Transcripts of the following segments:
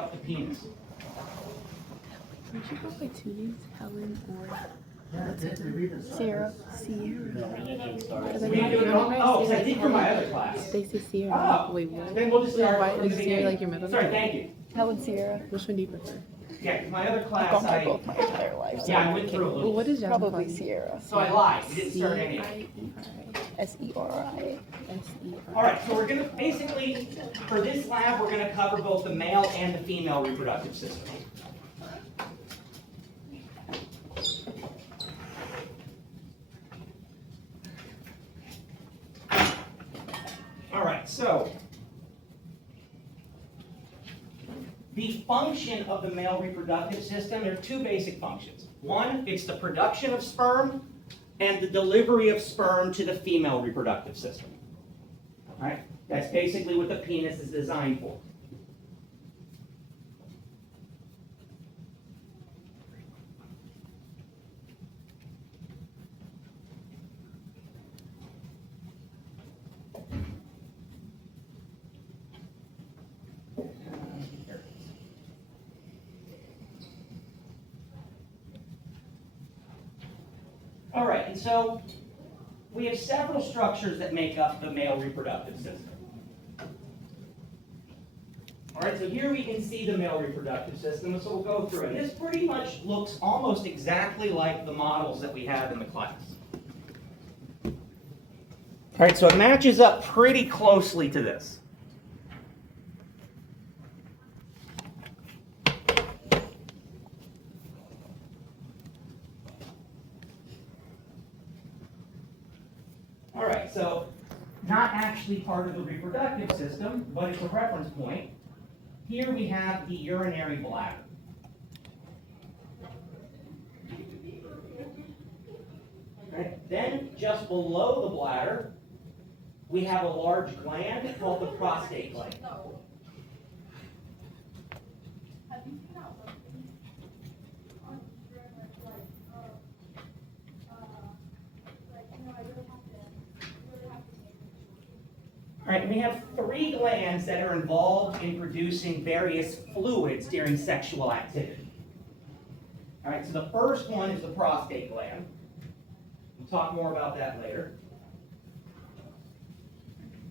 up the penis. Would you go by two names, Helen or Sarah? Sierra. Because I Oh, I did for my other class. They say Sierra. Oh, Wait, what? then we'll just start Why from is the Sierra beginning. like your middle name? Sorry, thank you. Helen Sierra. Which one do you prefer? Yeah, my other I've class, gone by both my entire life. yeah, I went through a Well, little. what is Jasmine? Probably Sierra. So I lied. We didn't start any. S-E-R-I. All right, so we're gonna basically, for this lab, we're gonna cover both the male and the female reproductive system. All right, so the function of the male reproductive system, there are two basic functions. One, it's the production of sperm and the delivery of sperm to the female reproductive system. All right, that's basically what the penis is designed for. All right, and so we have several structures that make up the male reproductive system. All right, so here we can see the male reproductive system, so we'll go through it. This pretty much looks almost exactly like the models that we have in the class. All right, so it matches up pretty closely to this. All right, so not actually part of the reproductive system, but it's a reference point. Here we have the urinary bladder. Right. Then just below the bladder, we have a large gland called the prostate gland. All right, we have three glands that are involved in producing various fluids during sexual activity. All right, so the first one is the prostate gland. We'll talk more about that later.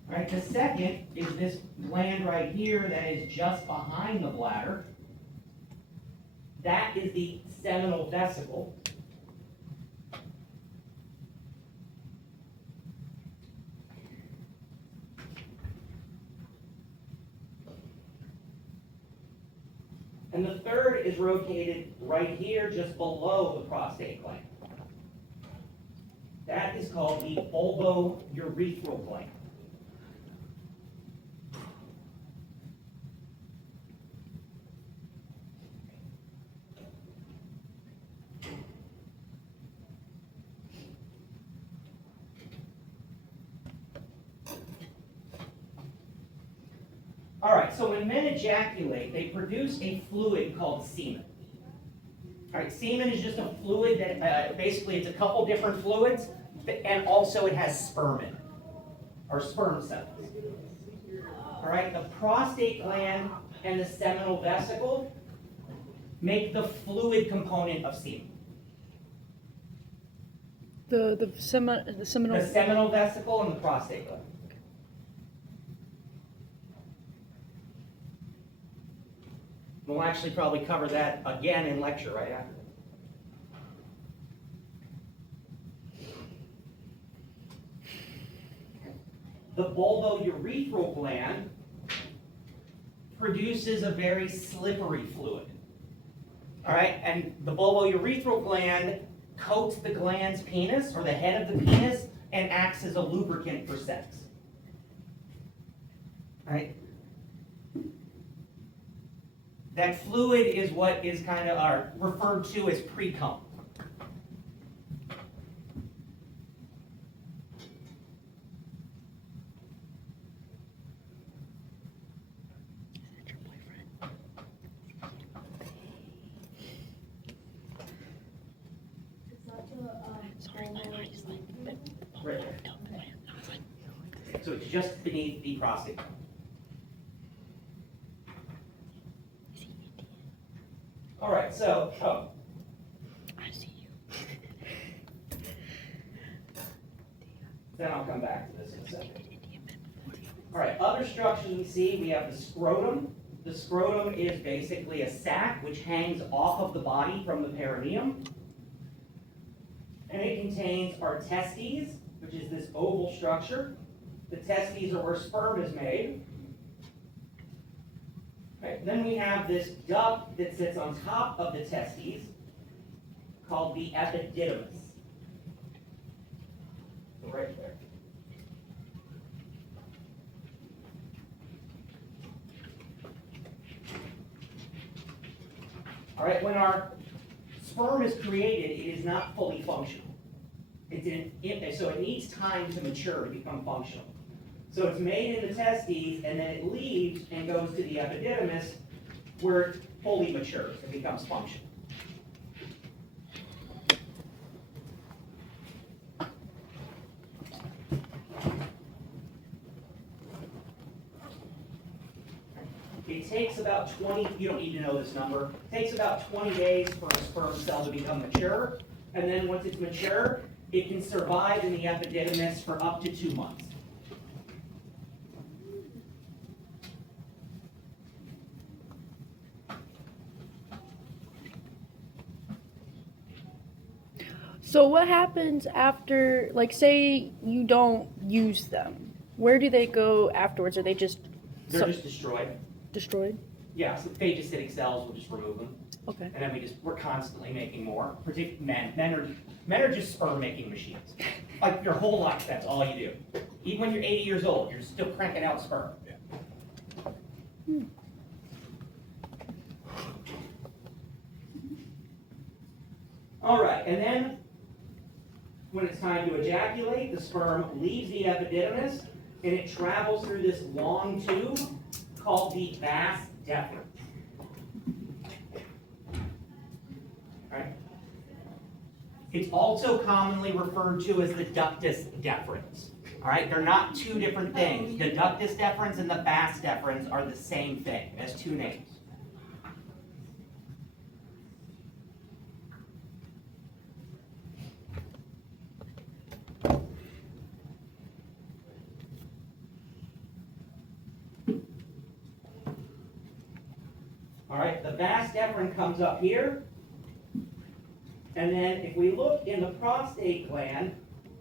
All right, the second is this gland right here that is just behind the bladder. That is the seminal vesicle. And the third is located right here, just below the prostate gland. That is called the bulbourethral gland. All right, so when men ejaculate, they produce a fluid called semen. All right, semen is just a fluid that basically it's a couple different fluids, and also it has sperm in it, or sperm cells. All right, the prostate gland and the seminal vesicle make the fluid component of semen. The seminal. The seminal vesicle and the prostate gland. We'll actually probably cover that again in lecture right after. The bulbourethral gland produces a very slippery fluid. All right, and the bulbourethral gland coats the gland's penis, or the head of the penis, and acts as a lubricant for sex. All right. That fluid is what is kind of referred to as pre-cum. Right. So it's just beneath the prostate. All right, so, I see you. then I'll come back to this in a second. All right, other structures we see, we have the scrotum. The scrotum is basically a sac which hangs off of the body from the perineum. And it contains our testes, which is this oval structure. The testes are where sperm is made. Okay, then we have this duct that sits on top of the testes called the epididymis. So right there. All right, when our sperm is created, it is not fully functional. So it needs time to mature to become functional. So it's made in the testes, and then it leaves and goes to the epididymis, where it fully matures and becomes functional. It takes about 20, you don't need to know this number, it takes about 20 days for a sperm cell to become mature, and then once it's mature, it can survive in the epididymis for up to 2 months. So what happens after, like, say you don't use them? Where do they go afterwards? Are they just They're just destroyed. destroyed? Yeah, so phagocytic cells will just remove them. Okay. And then we're constantly making more. Particularly men are just sperm making machines. Like your whole life, that's all you do. Even when you're 80 years old, you're still cranking out sperm. All right, and then when it's time to ejaculate, the sperm leaves the epididymis and it travels through this long tube called the vas deferens. Right? It's also commonly referred to as the ductus deferens. All right, they're not two different things. The ductus deferens and the vas deferens are the same thing. It has two names. All right, the vas deferens comes up here. And then if we look in the prostate gland,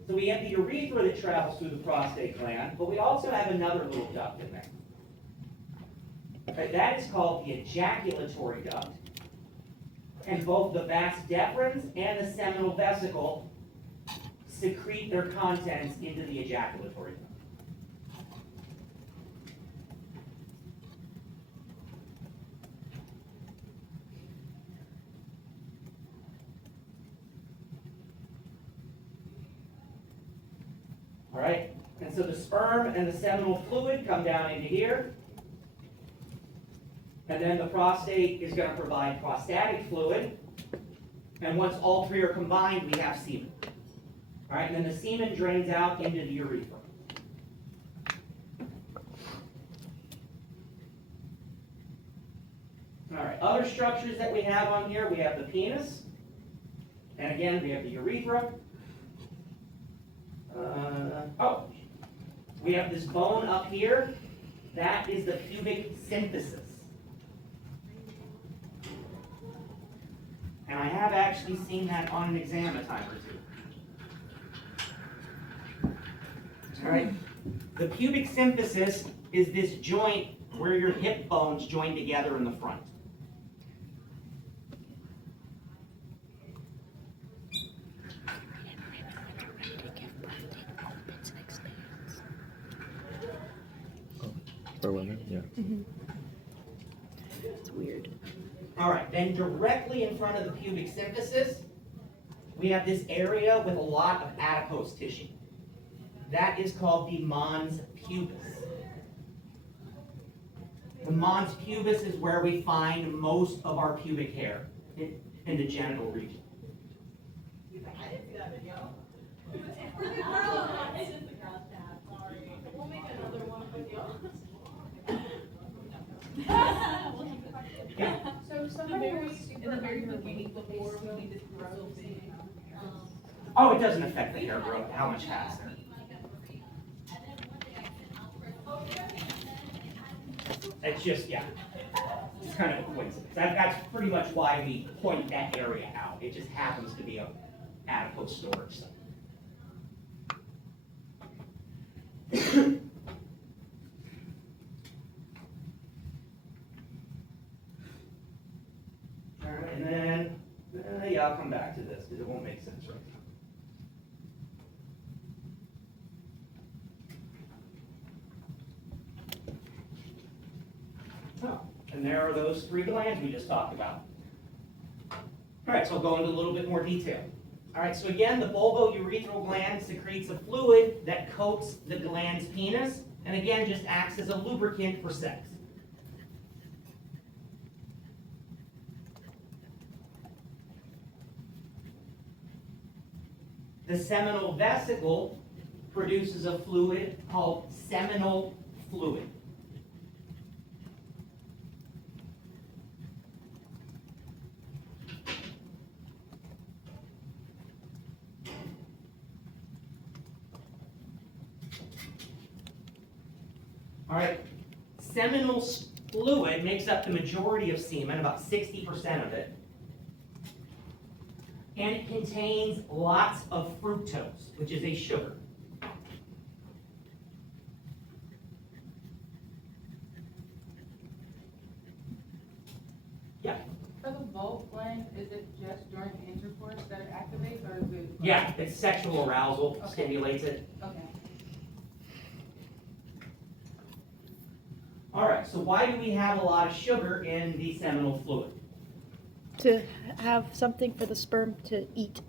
so we have the urethra that travels through the prostate gland, but we also have another little duct in there. Okay, that is called the ejaculatory duct. And both the vas deferens and the seminal vesicle secrete their contents into the ejaculatory duct. All right, and so the sperm and the seminal fluid come down into here. And then the prostate is going to provide prostatic fluid. And once all three are combined, we have semen. All right, and then the semen drains out into the urethra. All right, other structures that we have on here, we have the penis. And again, we have the urethra. We have this bone up here. That is the pubic symphysis. And I have actually seen that on an exam a time or two. All right. The pubic symphysis is this joint where your hip bones join together in the front. For women, yeah. It's weird. All right, then directly in front of the pubic symphysis, we have this area with a lot of adipose tissue. That is called the mons pubis. The mons pubis is where we find most of our pubic hair in the genital region. I didn't see that video. It's just the girl's dad, sorry. We'll make another one with you. Yeah. So In the very beginning, before we did the growth thing. Oh, it doesn't affect the hair growth, how much has there. It's just, yeah, it's kind of a coincidence. That's pretty much why we point that area out. It just happens to be a adipose storage site. All right, and then, yeah, I'll come back to this because it won't make sense right now. Oh, and there are those 3 glands we just talked about. All right, so I'll go into a little bit more detail. All right, so again, the bulbourethral gland secretes a fluid that coats the gland's penis, and again, just acts as a lubricant for sex. The seminal vesicle produces a fluid called seminal fluid. All right, seminal fluid makes up the majority of semen, about 60% of it. And it contains lots of fructose, which is a sugar. Yeah. For the Volt gland, is it just during intercourse that it activates, or is it? Yeah, it's sexual arousal, Okay. stimulates it. Okay. All right, so why do we have a lot of sugar in the seminal fluid? To have something for the sperm to eat.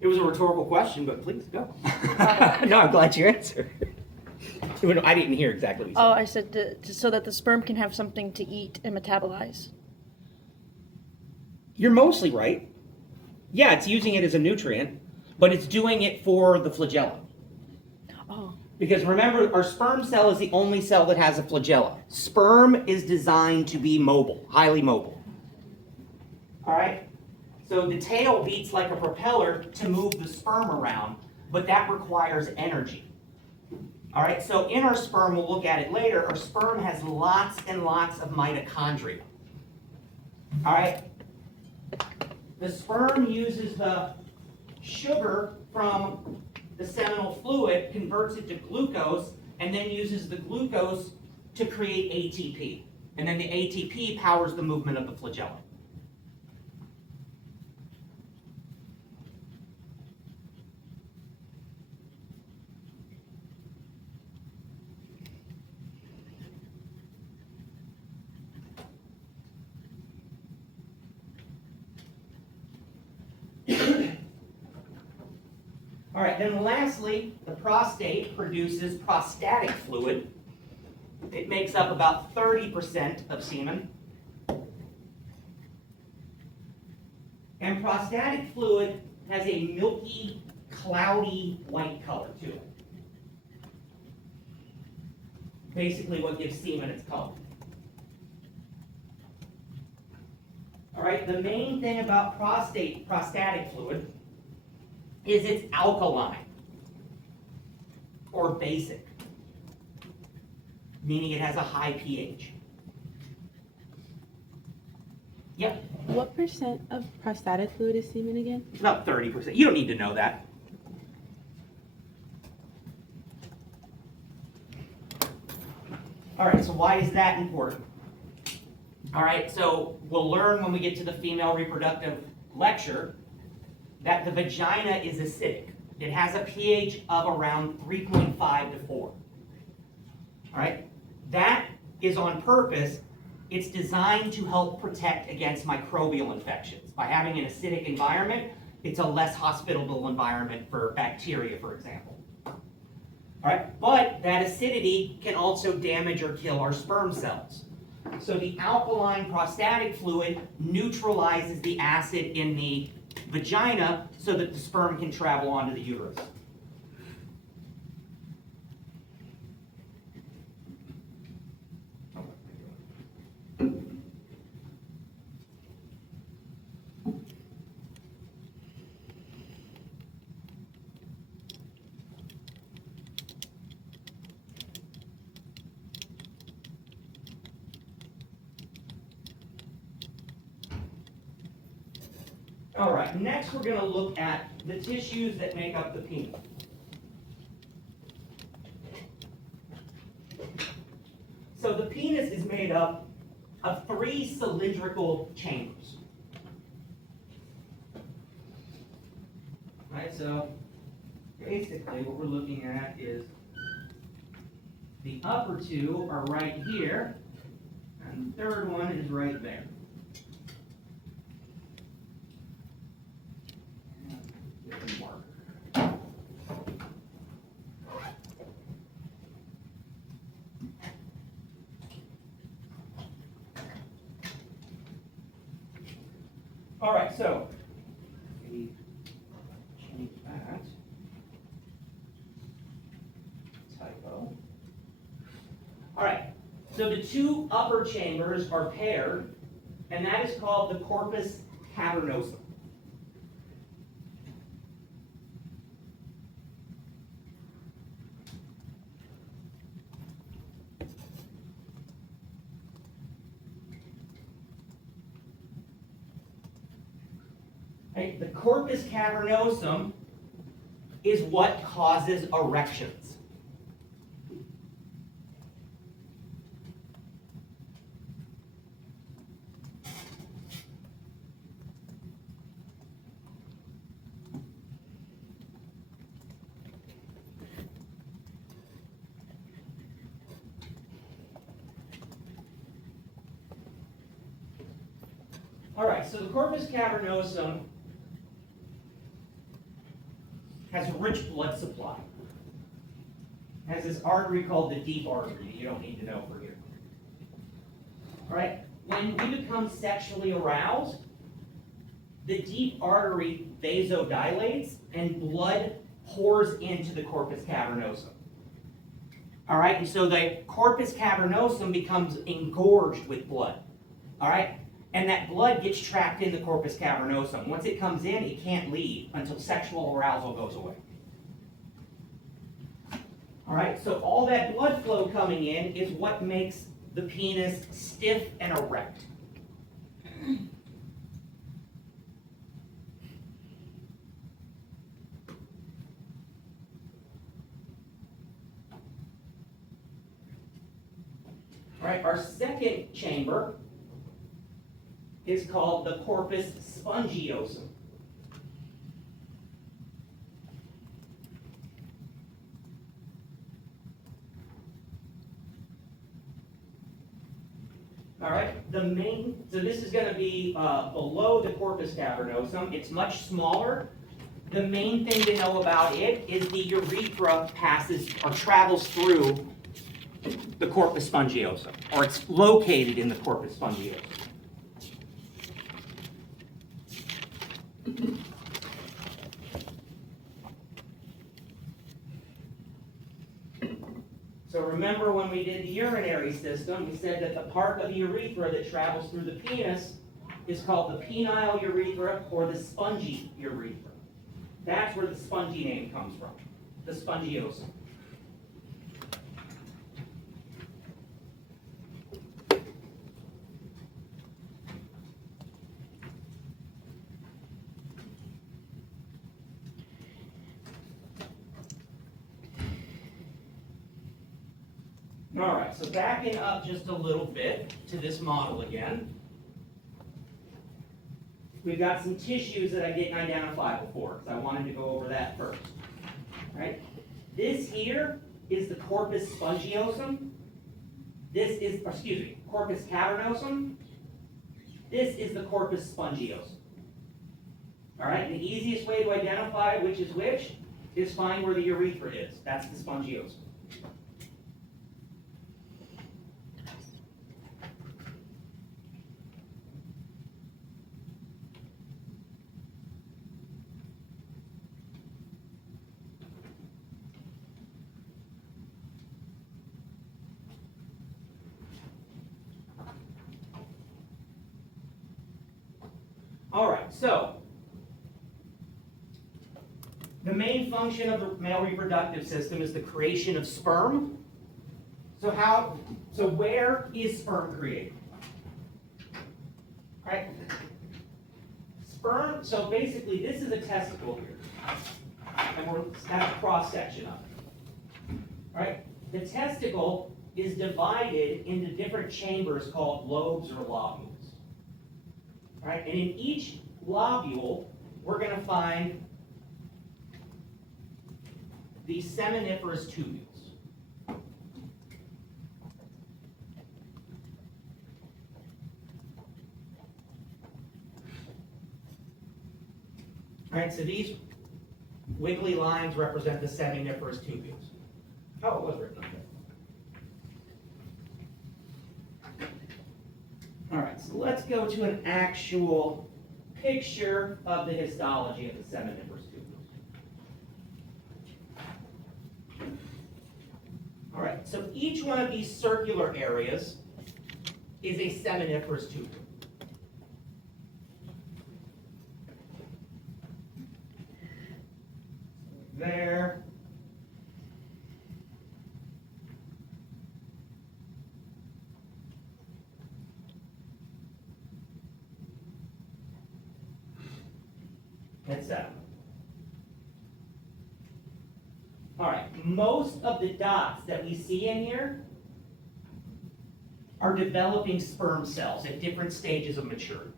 It was a rhetorical question, but please go. No, I'm glad you answered. I didn't hear exactly what you said. Oh, I said so that the sperm can have something to eat and metabolize. You're mostly right. Yeah, it's using it as a nutrient, but it's doing it for the flagella. Oh. Because remember, our sperm cell is the only cell that has a flagella. Sperm is designed to be mobile, highly mobile. All right? So the tail beats like a propeller to move the sperm around, but that requires energy. All right, so in our sperm, we'll look at it later, our sperm has lots and lots of mitochondria. All right? The sperm uses the sugar from the seminal fluid, converts it to glucose, and then uses the glucose to create ATP. And then the ATP powers the movement of the flagella. All right, then lastly, the prostate produces prostatic fluid. It makes up about 30% of semen. And prostatic fluid has a milky, cloudy white color to it. Basically what gives semen its color. All right, the main thing about prostatic fluid is it's alkaline or basic, meaning it has a high pH. Yep. What percent of prostatic fluid is semen again? It's about 30%. You don't need to know that. All right, so why is that important? All right, so we'll learn when we get to the female reproductive lecture that the vagina is acidic. It has a pH of around 3.5 to 4. All right, that is on purpose. It's designed to help protect against microbial infections. By having an acidic environment, it's a less hospitable environment for bacteria, for example. All right, but that acidity can also damage or kill our sperm cells. So the alkaline prostatic fluid neutralizes the acid in the vagina so that the sperm can travel onto the uterus. All right, next we're going to look at the tissues that make up the penis. So the penis is made up of 3 cylindrical chambers. Right, so basically what we're looking at is the upper 2 are right here, and the third one is right there. Different marker. All right, so we change that. Typo. All right, so the 2 upper chambers are paired, and that is called the corpus cavernosum. Right, the corpus cavernosum is what causes erections. All right, so the corpus cavernosum has a rich blood supply. It has this artery called the deep artery that you don't need to know for here. All right, when we become sexually aroused, the deep artery vasodilates and blood pours into the corpus cavernosum. All right, and so the corpus cavernosum becomes engorged with blood. All right, and that blood gets trapped in the corpus cavernosum. Once it comes in, it can't leave until sexual arousal goes away. All right, so all that blood flow coming in is what makes the penis stiff and erect. All right, our second chamber is called the corpus spongiosum. All right, so this is going to be below the corpus cavernosum. It's much smaller. The main thing to know about it is the urethra passes or travels through the corpus spongiosum, or it's located in the corpus spongiosum. So remember when we did the urinary system, we said that the part of the urethra that travels through the penis is called the penile urethra or the spongy urethra. That's where the spongy name comes from, the spongiosum. All right, so backing up just a little bit to this model again. We've got some tissues that I didn't identify before, so I wanted to go over that first. All right, this here is the corpus spongiosum. This is, corpus cavernosum. This is the corpus spongiosum. All right, and the easiest way to identify which is find where the urethra is. That's the spongiosum. All right, so the main function of the male reproductive system is the creation of sperm. So where is sperm created? All right. sperm, so basically this is a testicle here. And we're at a cross section of it. All right? The testicle is divided into different chambers called lobes or lobules. All right? And in each lobule, we're going to find the seminiferous tubules. All right, so these wiggly lines represent the seminiferous tubules. Oh, it was written up there. All right, so let's go to an actual picture of the histology of the seminiferous tubules. All right, so each one of these circular areas is a seminiferous tubule. There. Etc. All right, most of the dots that we see in here are developing sperm cells at different stages of maturity.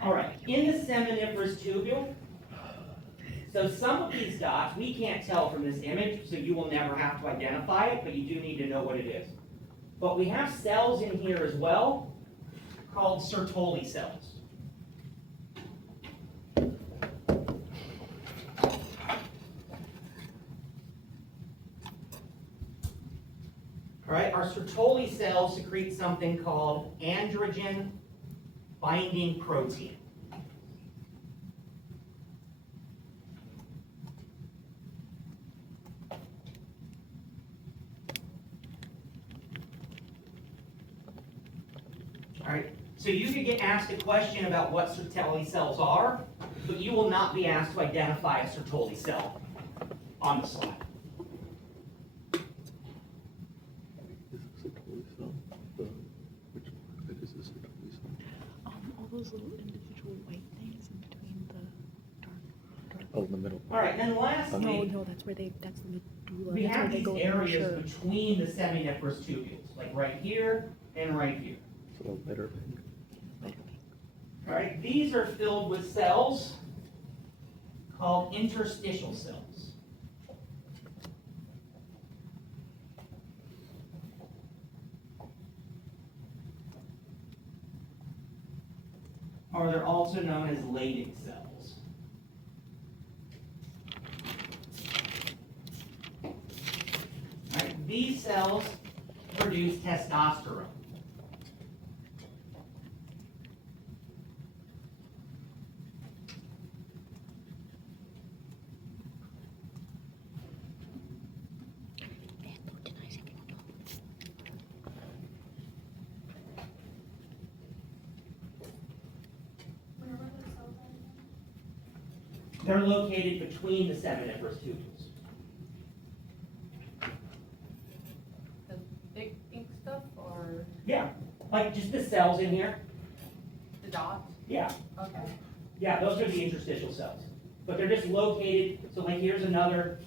All right, in the seminiferous tubule, so some of these dots we can't tell from this image, so you will never have to identify it, but you do need to know what it is. But we have cells in here as well called Sertoli cells. All right, our Sertoli cells secrete something called androgen binding protein. All right, so you could get asked a question about what Sertoli cells are, but you will not be asked to identify a Sertoli cell on the slide. All those little individual white things in between the dark. Oh, in the middle. All right, then No, lastly, no, that's the medulla. we That's where have they these go in the areas shirt. between the seminiferous tubules, like right here and right here. It's a little lighter pink. All right, these are filled with cells called interstitial cells. Or they're also known as Leydig cells. All right, these cells produce testosterone. They're located between the seminiferous tubules. The big pink stuff or Yeah, like just the cells in here. the dots? Yeah, Okay. yeah, those are the interstitial cells. But they're just located, so like here's another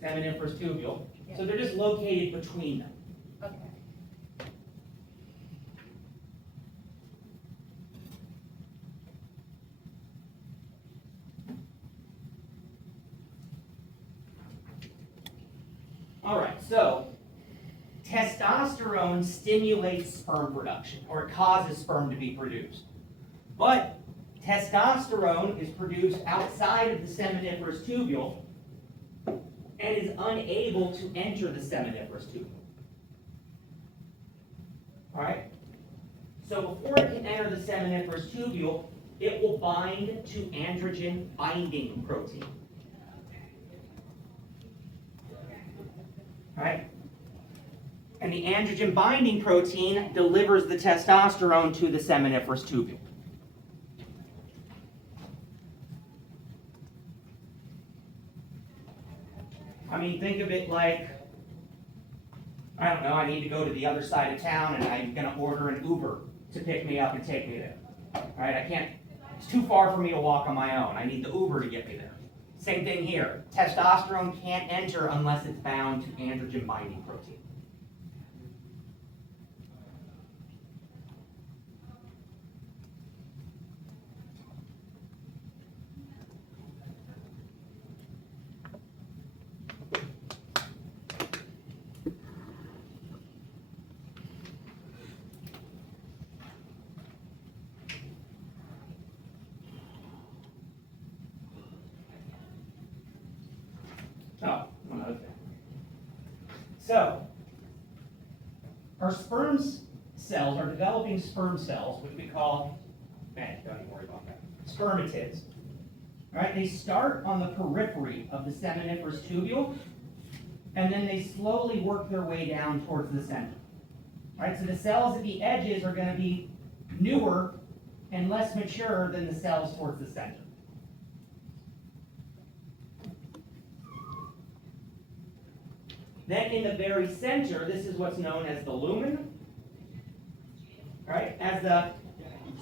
seminiferous tubule. So they're just located between them. Okay. All right, so testosterone stimulates sperm production, or it causes sperm to be produced. But testosterone is produced outside of the seminiferous tubule and is unable to enter the seminiferous tubule. All right? So before it can enter the seminiferous tubule, it will bind to androgen binding protein. All right? And the the androgen binding protein delivers the testosterone to the seminiferous tubule. I mean, think of it like, I don't know, I need to go to the other side of town and I'm going to order an Uber to pick me up and take me there. All right, I can't, it's too far for me to walk on my own. I need the Uber to get me there. Same thing here. Testosterone can't enter unless it's bound to androgen binding protein. Oh, one other thing. So, our sperm cells are developing sperm cells, which we call, don't even worry about that, spermatids. All right, they start on the periphery of the seminiferous tubule, and then they slowly work their way down towards the center. All right, so the cells at the edges are going to be newer and less mature than the cells towards the center. Then in the very center, this is what's known as the lumen. Right? As the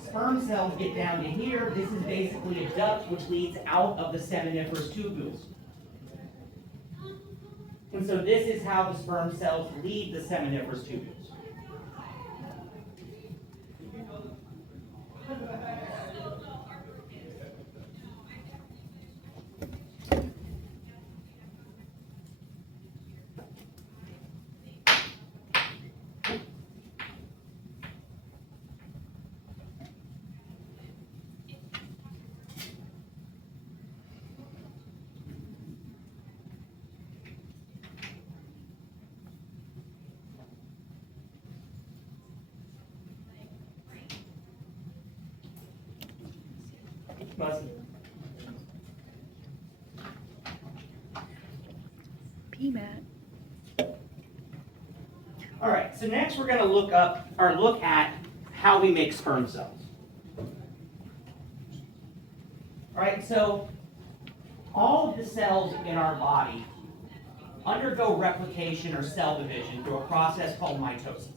sperm cells get down to here, this is basically a duct which leads out of the seminiferous tubules. And so this is how the sperm cells leave the seminiferous tubules. PMAT. All right, so next we're going to look at how we make sperm cells. All right, so all of the cells in our body undergo replication or cell division through a process called mitosis.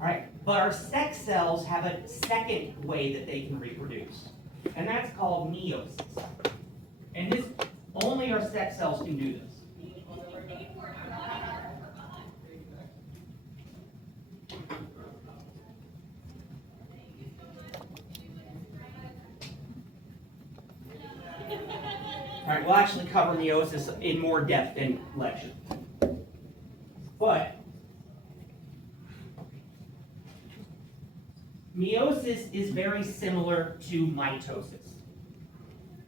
All right, but our sex cells have a second way that they can reproduce, and that's called meiosis. And this, only our sex cells can do this. All right, we'll actually cover meiosis in more depth in lecture. But meiosis is very similar to mitosis.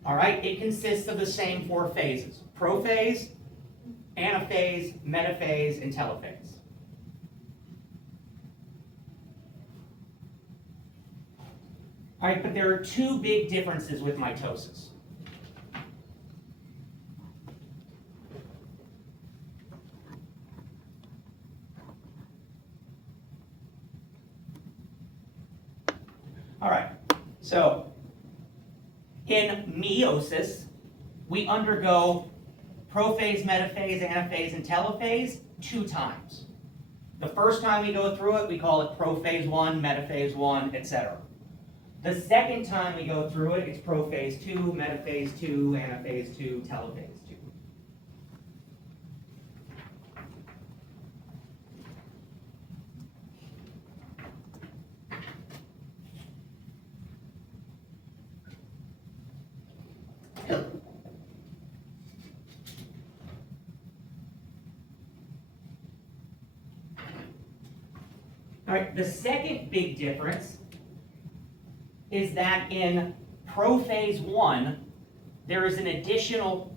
All right, it consists of the same four phases: prophase, anaphase, metaphase, and telophase. All right, but there are two big differences with mitosis. All right, so in meiosis, we undergo prophase, metaphase, anaphase, and telophase 2 times. The first time we go through it, we call it prophase 1, metaphase 1, etc. The second time we go through it, it's prophase 2, metaphase 2, anaphase 2, telophase 2. All right, the second big difference is that in prophase 1, there is an additional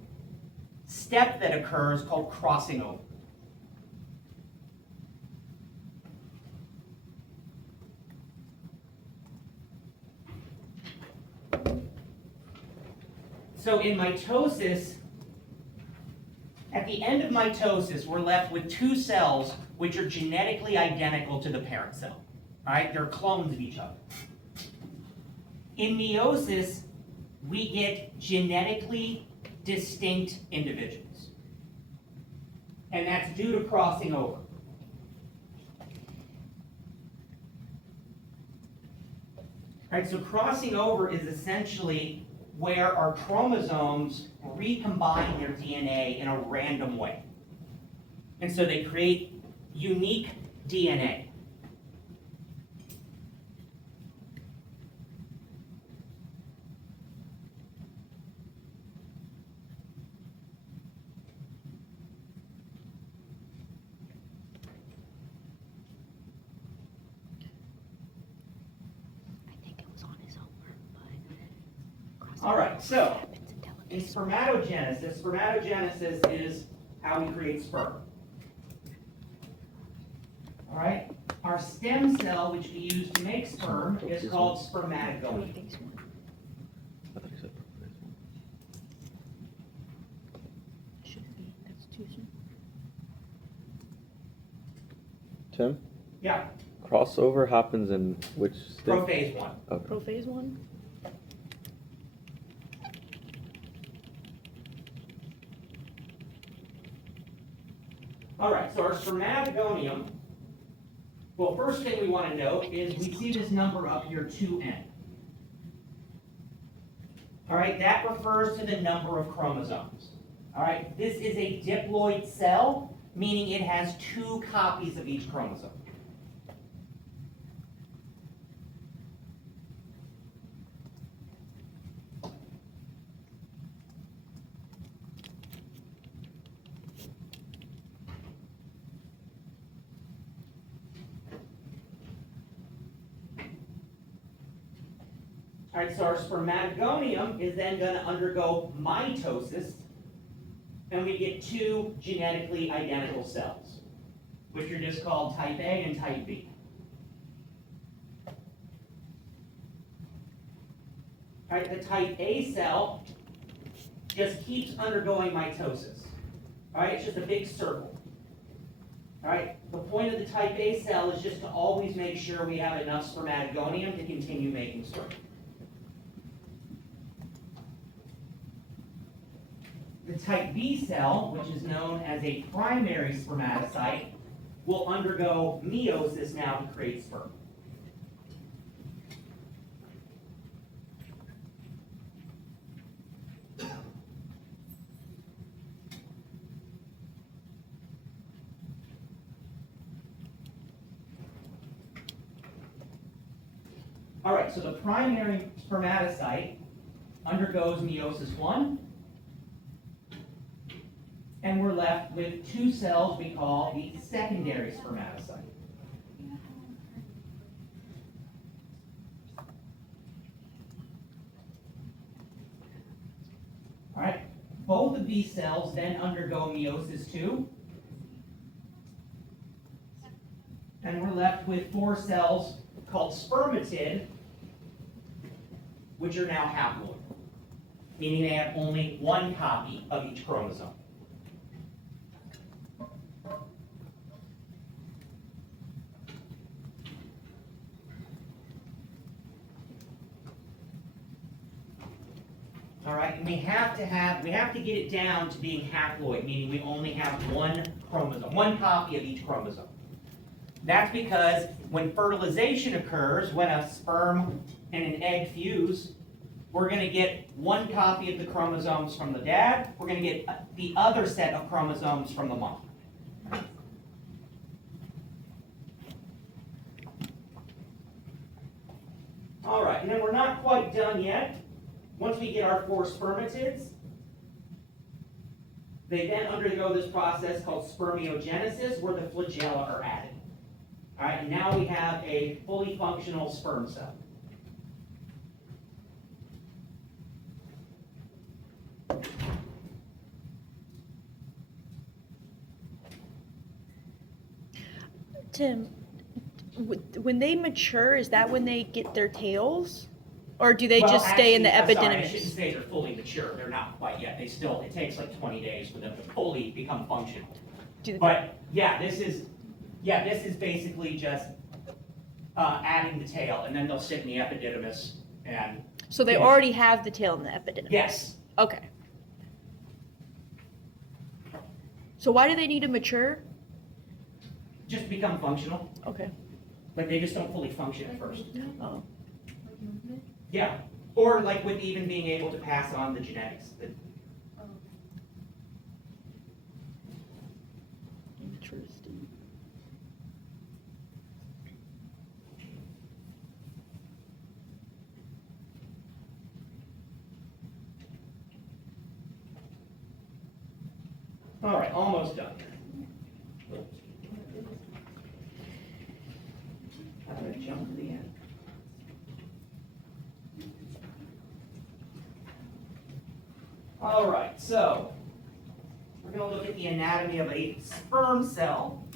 step that occurs called crossing over. So in mitosis, at the end of mitosis, we're left with 2 cells which are genetically identical to the parent cell. All right, they're clones of each other. In meiosis, we get genetically distinct individuals. And that's due to crossing over. All right, so crossing over is essentially where our chromosomes recombine their DNA in a random way. And so they create unique DNA. All right, so in spermatogenesis is how we create sperm. All right, our stem cell, which we use to make sperm, is called spermatogonium. Tim, Yeah, crossover happens in which state? prophase 1. Okay. Prophase 1? All right, so our spermatogonium, well, first thing we want to note is we see this number up here, 2n. All right, that refers to the number of chromosomes. All right, this is a diploid cell, meaning it has 2 copies of each chromosome. All right, so our spermatogonium is then going to undergo mitosis, and we get 2 genetically identical cells, which are just called type A and type B. All right, the type A cell just keeps undergoing mitosis. All right, it's just a big circle. All right, the point of the type A cell is just to always make sure we have enough spermatogonium to continue making sperm. The type B cell, which is known as a primary spermatocyte, will undergo meiosis now to create sperm. All right, so the primary spermatocyte undergoes meiosis 1, and we're left with 2 cells we call the secondary spermatocyte. All right, both of these cells then undergo meiosis 2, and we're left with 4 cells called spermatid, which are now haploid, meaning they have only 1 copy of each chromosome. All right, and we have to get it down to being haploid, meaning we only have 1 chromosome, 1 copy of each chromosome. That's because when fertilization occurs, when a sperm and an egg fuse, we're going to get 1 copy of the chromosomes from the dad, we're going to get the other set of chromosomes from the mom. All right, and then we're not quite done yet. Once we get our 4 spermatids, they then undergo this process called spermiogenesis, where the flagella are added. All right, and now we have a fully functional sperm cell. Tim, when they mature, is that when they get their tails? Or do they just stay in the actually, I'm sorry, I epididymis? shouldn't say they're fully mature. They're not quite yet. It takes like 20 days for them to fully become functional. Do- But yeah, this is Yeah, this is basically just adding the tail, and then they'll sit in the epididymis and, So they Finish. already have the tail in the epididymis? yes. Okay. So why do they need to mature? Just become functional. Okay. Like they just don't fully function at first. Oh. Like movement? Yeah. Or like with even being able to pass on the genetics. Oh, Interesting. All right, almost done. I'm gonna jump to the end. All right, so we're going to look at the anatomy of a sperm cell.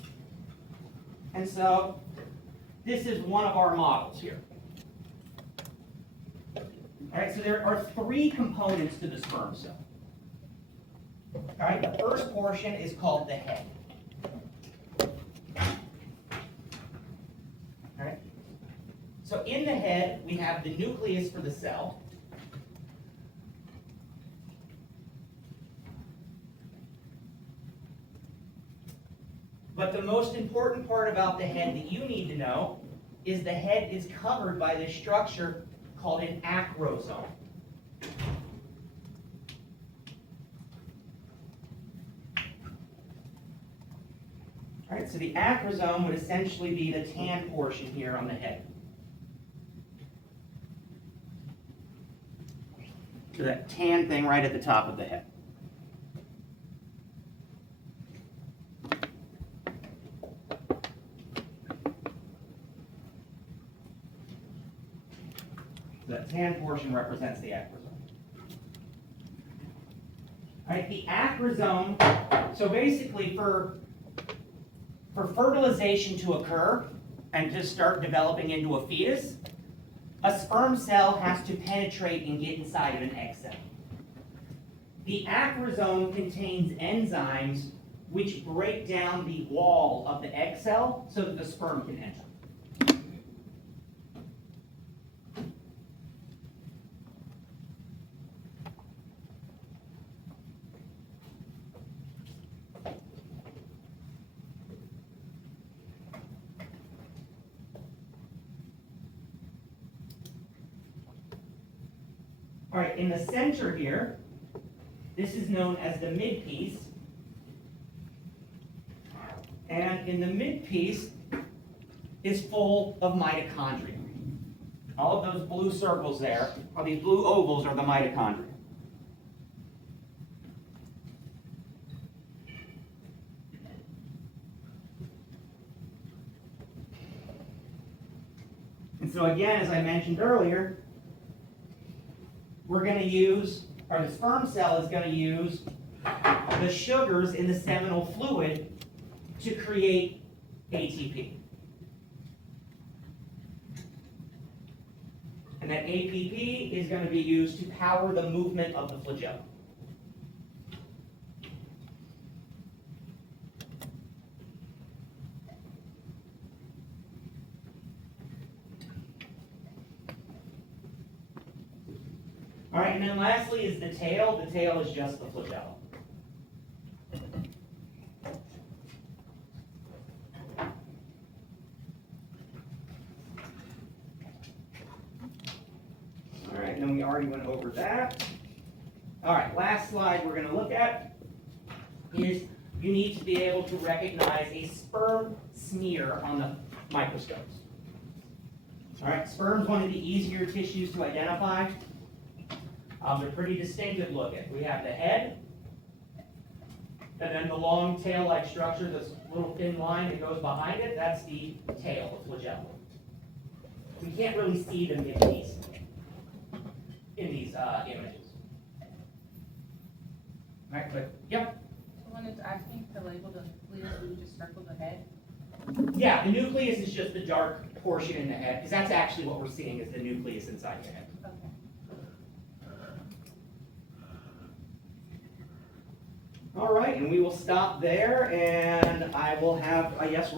And so this is one of our models here. All right, so there are three components to the sperm cell. All right, the first portion is called the head. All right, so in the head, we have the nucleus for the cell. But the most important part about the head that you need to know is the head is covered by this structure called an acrosome. All right, so the acrosome would essentially be the tan portion here on the head. So that tan thing right at the top of the head. That tan portion represents the acrosome. All right, the acrosome, so basically for fertilization to occur and to start developing into a fetus, a sperm cell has to penetrate and get inside of an egg cell. The acrosome contains enzymes which break down the wall of the egg cell so that the sperm can enter. All right, in the center here, this is known as the midpiece. And in the midpiece is full of mitochondria. All of those blue circles there, or these blue ovals, are the mitochondria. And so again, as I mentioned earlier, we're going to use, or the sperm cell is going to use the sugars in the seminal fluid to create ATP. And that ATP is going to be used to power the movement of the flagella. All right, and then lastly is the tail. The tail is just the flagella. All right, and then we already went over that. All right, last slide we're going to look at is you need to be able to recognize a sperm smear on the microscopes. All right, sperm's one of the easier tissues to identify. They're pretty distinctive looking. We have the head, and then the long tail-like structure, this little thin line that goes behind it, that's the tail, the flagella. We can't really see the midpiece in these images. Right, but, yep. So when it's asking to label the nucleus, we would just circle the head? Yeah, the nucleus is just the dark portion in the head, because that's actually what we're seeing is the nucleus inside the head. Okay. All right, and we will stop there, and I will have, yes.